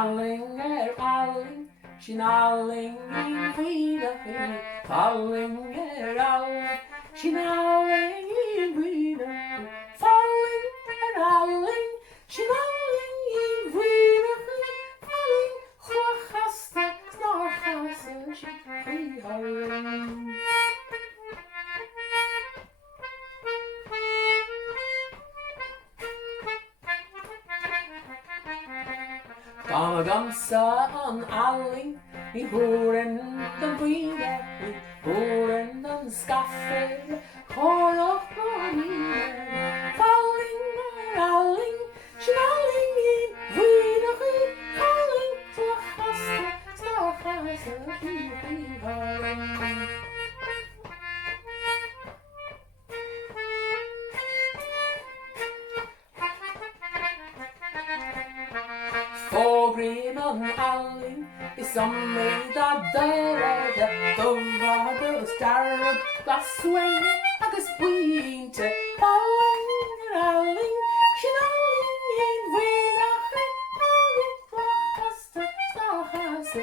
Alling alling, sin alling in vida, falling alling, sin alling in vida, falling alling, sin alling in vida, falling, chwachasta, snorchasta, sin alling. Gamsa an alling, I horen den bryne, I horen den skaffer, hår och blånine. Falling alling, snalling in, bryne skit, falling, tårhaste, snarhaste, halling. Fågrimen alling, I sommerida dörrade, dovade starrad, glasswänge, agus buinte. Falling alling, snalling in, vinache, alling, tårhaste, snarhaste,